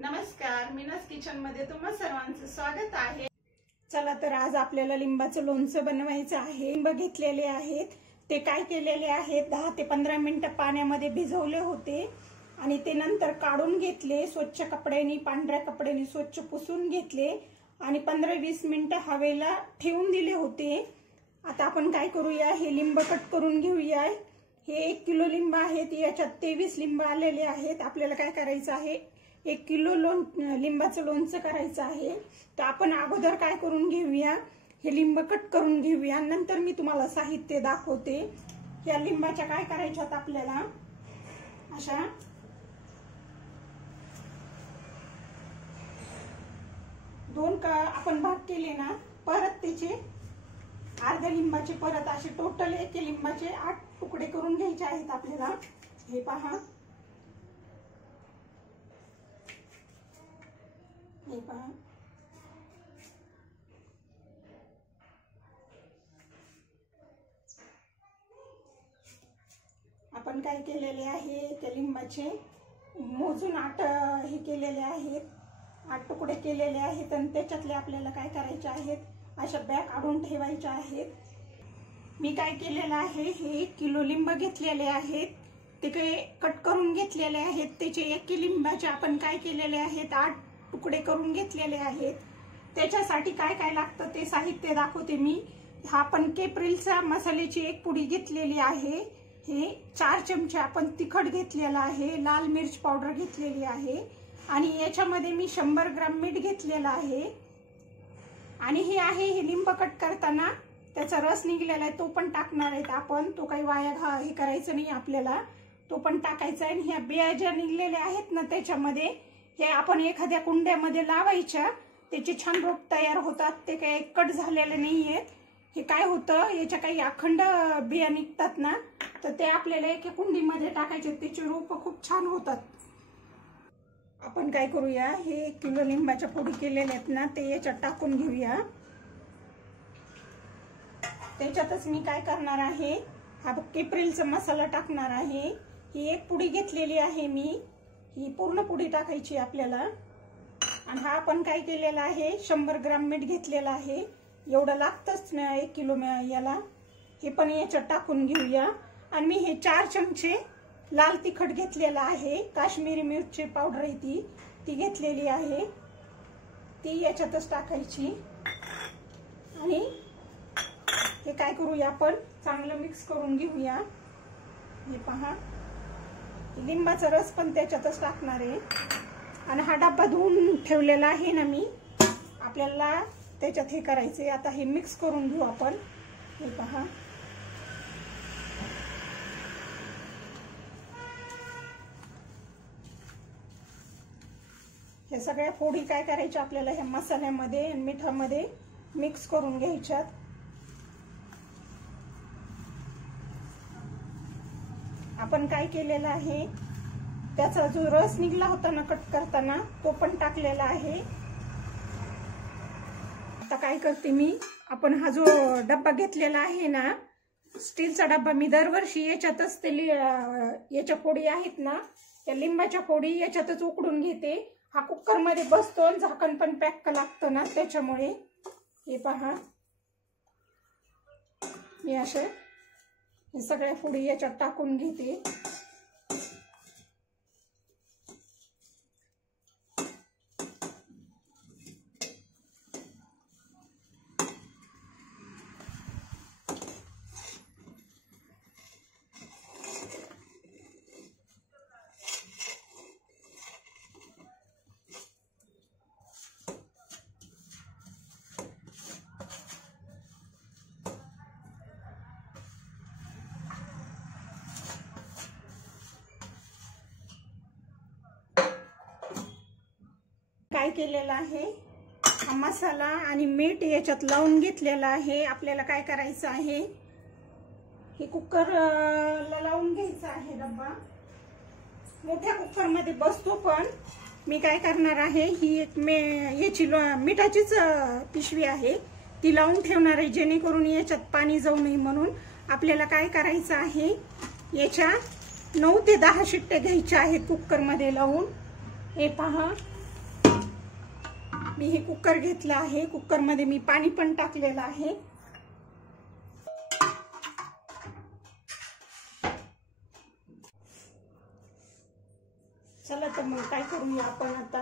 नमस्कार, मीनास किचन मध्ये तुम्हा सर्वांचं स्वागत आहे। चला तर आज आपल्याला लिंबाचं लोणचं बनवायचं आहे। लिंब घेतलेले आहेत, ते काय केलेले आहेत 10 ते 15 मिनिटं पाण्यामध्ये भिजवले होते आणि ते नंतर काढून घेतले। स्वच्छ कपड्याने, पांढऱ्या कपड्याने स्वच्छ पुसून घेतले आणि 15-20 मिनिटं हवेला ठेवून दिले होते। आता आपण काय करूया, हे लिंब कट करून घेऊया। हे 1 किलो लिंब आहेत, याच्यात 23 लिंब आलेले आहेत। आपल्याला काय करायचं आहे, 1 किलो लिंबाचं लोणचं करायचं आहे। तर आपण अगोदर काय करून घेऊया, हे लिंब कट करून घेऊया, नंतर मी तुम्हाला साहित्य दाखवते। या लिंबाच्या काय करायच्यात आपल्याला, अशा दोन आपण भाग केले ना, परत त्याचे अर्ध्या लिंबाचे परत असे टोटल 1 लिंबाचे 8 तुकडे करून घ्यायचे आहेत आपल्याला। हे पहा, हे पहा, आपण काय केलेले आहे, त्या लिंबाचे मोजून 8 हे केलेले आहेत, 8 तुकडे केलेले आहेत आणि त्याच्यातले आपल्याला काय करायचे आहेत, अशा बॅग काढून ठेवायच्या आहेत। मी काय केलेलं आहे, हे 1 किलो लिंब घेतलेले आहेत, ते काही कट करून घेतलेले आहेत। त्याचे 1 लिंबाचे आपण काय केलेले आहेत, 8 तुकडे करून घेतलेले आहेत। त्याच्यासाठी काय काय लागतं ते साहित्य दाखवते मी। हा आपण केप्रिलचा मसाल्याची 1 पुडी घेतलेली आहे। हे 4 चमचे आपण तिखट घेतलेला आहे, लाल मिर्च पावडर घेतलेली आहे आणि याच्यामध्ये मी 100 ग्राम मीठ घेतलेला आहे। आणि हे आहे, हे लिंब कट करताना त्याचा रस निघलेला आहे, तो पण टाकणार आहेत आपण। तो काही वाया हे करायचं नाही आपल्याला, तो पण टाकायचा आहे। ह्या बिया ज्या निघलेल्या आहेत ना, त्याच्यामध्ये हे आपण एखाद्या कुंड्यामध्ये लावायच्या, त्याचे छान रोप तयार होतात। ते काही कट झालेले नाहीयेत। हे काय होतं, याच्या काही अखंड बिया निघतात ना, तर ते आपल्याला एका कुंडीमध्ये टाकायचे, त्याचे रोप खूप छान होतात। आपण काय करूया, हे 1 किलो लिंबाच्या फोडी केलेल्या आहेत ना, ते याच्यात टाकून घेऊया। त्याच्यातच मी काय करणार आहे, हा केप्रिलचा मसाला टाकणार आहे। ही 1 पुडी घेतलेली आहे मी, ही पूर्ण पुडी टाकायची आपल्याला। आणि हा आपण काय केलेला आहे, 100 ग्राम मीठ घेतलेला आहे, एवढं लागतच ना 1 किलो याला। हे पण याच्यात टाकून घेऊया। आणि मी हे 4 चमचे लाल तिखट घेतलेला आहे, काश्मीरी मिरची पावडर आहे ती घेतलेली आहे, ती याच्यातच टाकायची। आणि हे काय करूया, आपण चांगलं मिक्स करून घेऊया। हे पहा, लिंबाचा रस पण त्याच्यातच टाकणार आहे। आणि हा डब्बा धुवून ठेवलेला आहे ना मी, आपल्याला त्याच्यात हे करायचे। आता हे मिक्स करून घेऊ आपण। हे पहा, हे सगळ्या फोडी काय करायच्या आपल्याला, ह्या मसाल्यामध्ये आणि मिठामध्ये मिक्स करून घ्यायच्यात। आपण काय केलेलं आहे, त्याचा जो रस निघला होता ना कट करताना, तो पण टाकलेला आहे। आता काय करते मी, आपण हा जो डब्बा घेतलेला आहे ना, स्टीलचा डब्बा, मी दरवर्षी याच्यातच ते याच्या फोडी आहेत ना, त्या लिंबाच्या फोडी याच्यातच उकडून घेते। हा कुकर मध्ये बसतो, झाकण पण पॅक लागतं ना, त्याच्यामुळे। हे पहा, मी असे हे सगळ्या फोडी याच्यात टाकून घेते। काय केलेलं आहे, हा मसाला आणि मीठ याच्यात लावून घेतलेला आहे। आपल्याला काय करायचं आहे, हे कुकरला लावून घ्यायचं आहे डब्बा। मोठ्या कुकर मध्ये बसतो, पण मी काय करणार आहे, ही एक याची मिठाचीच पिशवी आहे, ती लावून ठेवणार आहे, जेणेकरून याच्यात पाणी जाऊ नये म्हणून। आपल्याला काय करायचं आहे, याच्या 9 ते 10 शिट्ट्या घ्यायच्या आहेत कुकर मध्ये लावून। हे पहा, मी हे कुकर घेतलं आहे, कुकरमध्ये मी पाणी पण टाकलेलं आहे. चला तर मग काय करूया आपण आता.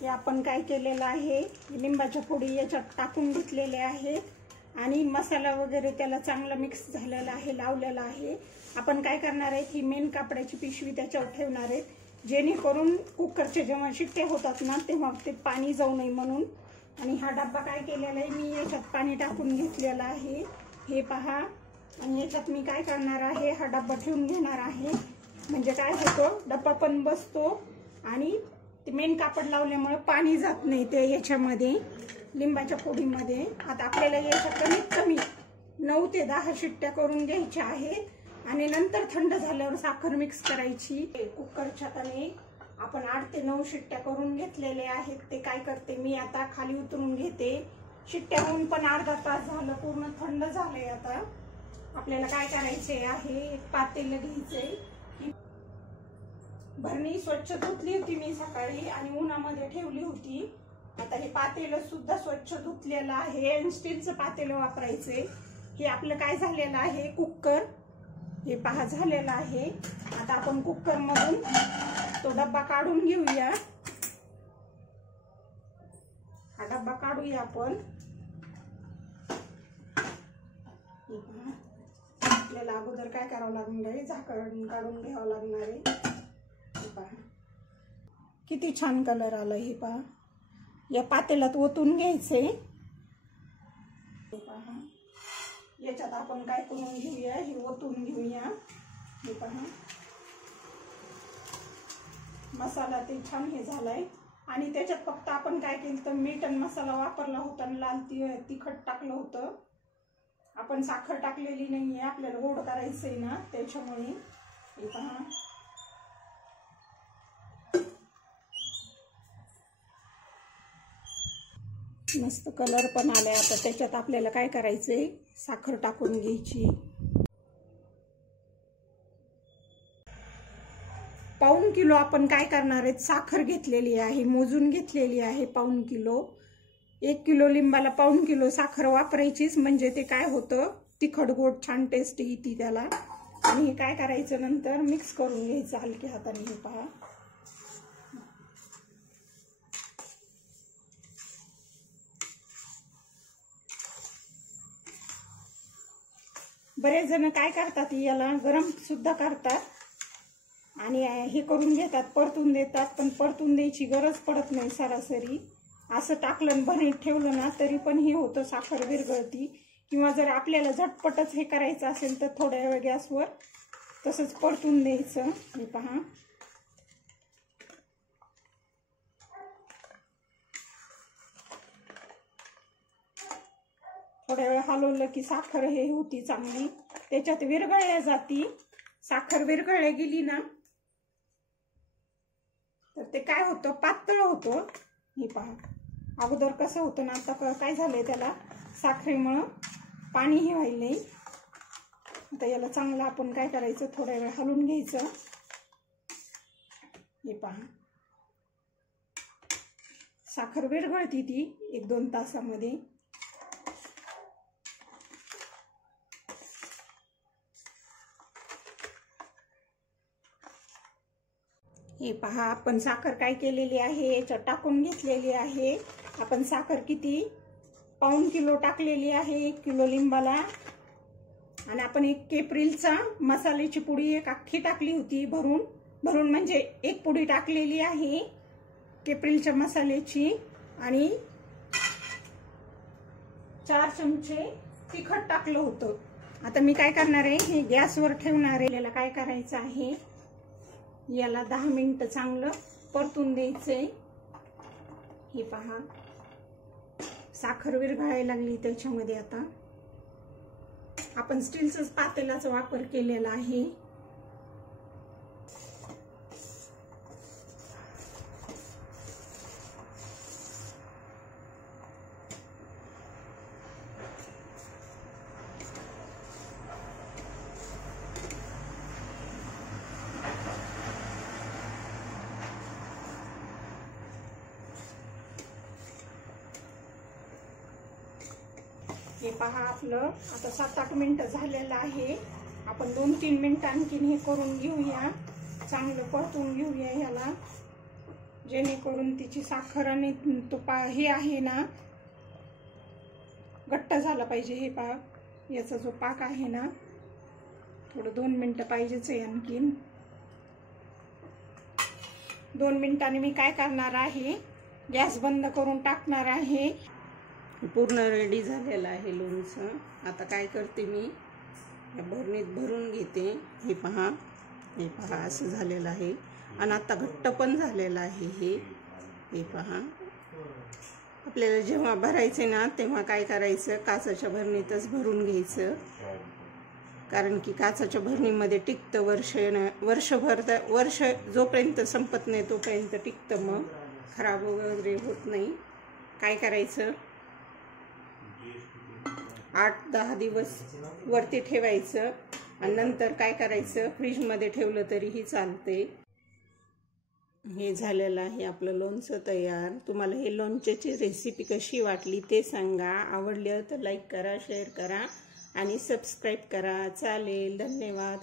हे आपण काय केलेलं आहे, लिंबाच्या फोडी याच्यात टाकून घेतलेले आहेत आणि मसाला वगैरे त्याला चांगला मिक्स झालेला आहे, लावलेला आहे. आपण काय करणार आहे, ही मेन कापडाची पिशवी त्याच्यावर ठेवणार आहे, जेणेकरून कुकरचे जेव्हा शिट्टे होतात ना तेव्हा ते पाणी जाऊ नये म्हणून. आणि हा डब्बा काय केलेला आहे, मी याच्यात पाणी टाकून घेतलेला आहे, हे पहा. आणि याच्यात मी काय करणार आहे, हा डब्बा ठेवून घेणार आहे, म्हणजे काय होतं, डब्बा पण बसतो आणि ते मेन कापड लावल्यामुळे पाणी जात नाही ते याच्यामध्ये, लिंबाच्या फोडीमध्ये. आता आपल्याला याच्यात कमीत कमी 9 ते 10 शिट्ट्या करून घ्यायच्या आहेत आणि नंतर थंड झाल्यावर साखर मिक्स करायची. कुकरच्या त्याने आपण 8 ते 9 शिट्ट्या करून घेतलेले आहेत. ते काय करते मी आता खाली उतरून घेते. शिट्ट्या होऊन पण अर्धा तास झालं, पूर्ण थंड झालंय. आता आपल्याला काय करायचे आहे, एक पातेलं घ्यायचंय. भरणी स्वच्छ धुतली होती मी सकाळी आणि उन्हामध्ये ठेवली होती. आता हे पातेलं सुद्धा स्वच्छ धुतलेलं आहे आणि स्टीलचं पातेलं वापरायचंय. हे आपलं काय झालेलं आहे, कुकर हे पहा झालेलं आहे. आता आपण कुकर मधून तो डब्बा काढून घेऊया. हा डब्बा काढूया आपण. आपल्याला अगोदर काय करावं लागणार आहे, झाकण काढून घ्यावं लागणार आहे. पहा किती छान कलर आला. हे पहा, या पातेल्यात ओतून घ्यायचे. पहा याच्यात आपण काय करून घेऊया, हे ओतून घेऊया. हे पहा मसाला ते छान हे झालाय. आणि त्याच्यात फक्त आपण काय केलं तर मीठ आणि मसाला वापरला होता आणि लाल तिखट टाकलं होतं. आपण साखर टाकलेली नाहीये, आपल्याला गोड करायचंय ना त्याच्यामुळे. हे पहा मस्त कलर पण आलाय. आता त्याच्यात आपल्याला काय करायचंय, साखर टाकून घ्यायची. पाऊण किलो आपण काय करणार आहेत, साखर घेतलेली आहे, मोजून घेतलेली आहे पाऊण किलो. 1 किलो लिंबाला पाऊण किलो साखर वापरायचीच, म्हणजे ते काय होतं, तिखट गोड छान टेस्ट येते त्याला. आणि हे काय करायचं, नंतर मिक्स करून घ्यायचं हलक्या हाताने. हे पहा बरेच जण काय करतात, याला गरम सुद्धा करतात आणि हे करून घेतात, परतून देतात. पण परतून द्यायची गरज पडत नाही. सरासरी असं टाकलं भरणीत ठेवलं ना तरी पण हे होतं, साखर विरघळती. किंवा जर आपल्याला झटपटच हे करायचं असेल तर थोड्या वेळ गॅसवर तसंच परतून द्यायचं. हे पहा थोड्या वेळ हलवलं की साखर हे होती चांगली, त्याच्यात विरघळल्या जाती. साखर विरघळल्या गेली ना तर ते काय होतं, पातळ होतं. हे पहा अगोदर कसं होतं ना, आता काय झालंय, त्याला साखरेमुळं पाणी हे व्हायलंय. आता याला चांगलं आपण काय करायचं, थोड्या वेळ हलवून घ्यायचं. हे पहा साखर विरघळती ती 1-2 तासामध्ये. हे पहा आपण साखर काय केलेली आहे, याच्यात टाकून घेतलेली आहे. आपण साखर किती, पाऊण किलो टाकलेली आहे 1 किलो लिंबाला. आणि आपण 1 एप्रिलचा मसाल्याची पुडी एक अख्खी टाकली होती, भरून म्हणजे 1 पुडी टाकलेली आहे एप्रिलच्या मसाल्याची. आणि 4 चमचे तिखट टाकलं होतं. आता मी काय करणार आहे, हे गॅसवर ठेवणार आहे. याला काय करायचं आहे, याला 10 मिनिटं चांगलं परतून द्यायचंय. हे पहा साखर विरघळायला लागली त्याच्यामध्ये. आता आपण स्टीलचाच पातेलाचा वापर केलेला आहे. हे पहा आपलं आता 7-8 मिनिटं झालेलं आहे. आपण 2-3 मिनिटं आणखीन हे करून घेऊया, चांगलं परतून घेऊया ह्याला, जेणेकरून तिची साखर आणि तुपा हे आहे ना घट्ट झाला पाहिजे. हे पहा याचा जो पाक आहे ना थोडं 2 मिनिटं पाहिजेच आहे. आणखीन 2 मिनिटांनी मी काय करणार आहे, गॅस बंद करून टाकणार आहे. पूर्ण रेडी झालेलं आहे लोणचं. आता काय करते मी, या भरणीत भरून घेते. हे पहा असं झालेलं आहे आणि आता घट्ट पण झालेलं आहे. हे पहा, आपल्याला जेव्हा भरायचे ना तेव्हा काय करायचं, काचेच्या भरणीतच भरून घ्यायचं. कारण की काचेच्या भरणीमध्ये टिकतं वर्ष जोपर्यंत संपत नाही तोपर्यंत टिकतं, मग खराब वगैरे होत नाही. काय करायचं, 8-10 दिवस वरती ठेवायचं आणि नंतर काय करायचं, फ्रीजमध्ये ठेवलं तरीही चालते. हे झालेलं आहे आपलं लोणचं तयार. तुम्हाला हे लोणच्याची रेसिपी कशी वाटली ते सांगा. आवडलं तर लाईक करा, शेअर करा आणि सबस्क्राईब करा. चालेल, धन्यवाद.